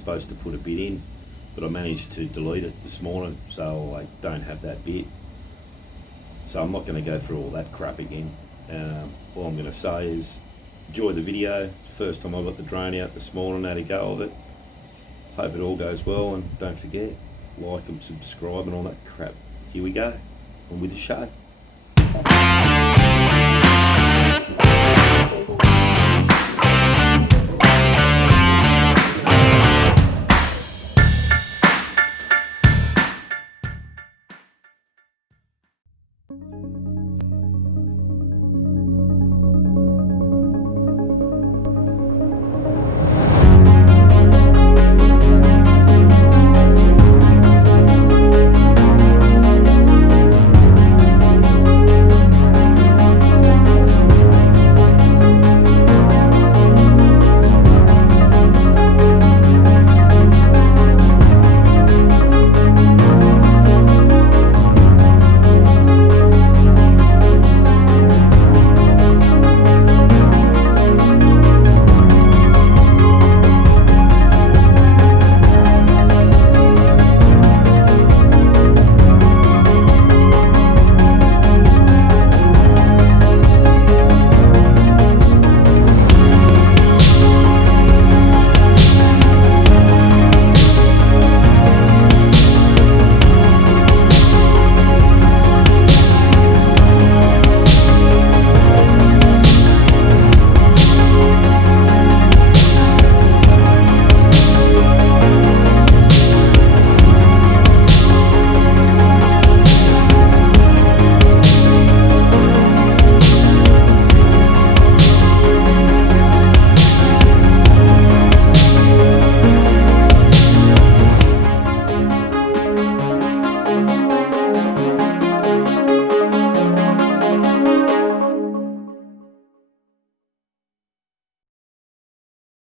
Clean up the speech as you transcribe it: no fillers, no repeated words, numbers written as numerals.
supposed to put a bit in, but I managed to delete it this morning, so I don't have that bit. So I'm not going to go through all that crap again. All I'm going to say is enjoy the video. It's the first time I got the drone out this morning, had a go of it. Hope it all goes well, and don't forget, like and subscribe and all that crap. Here we go, and with the show.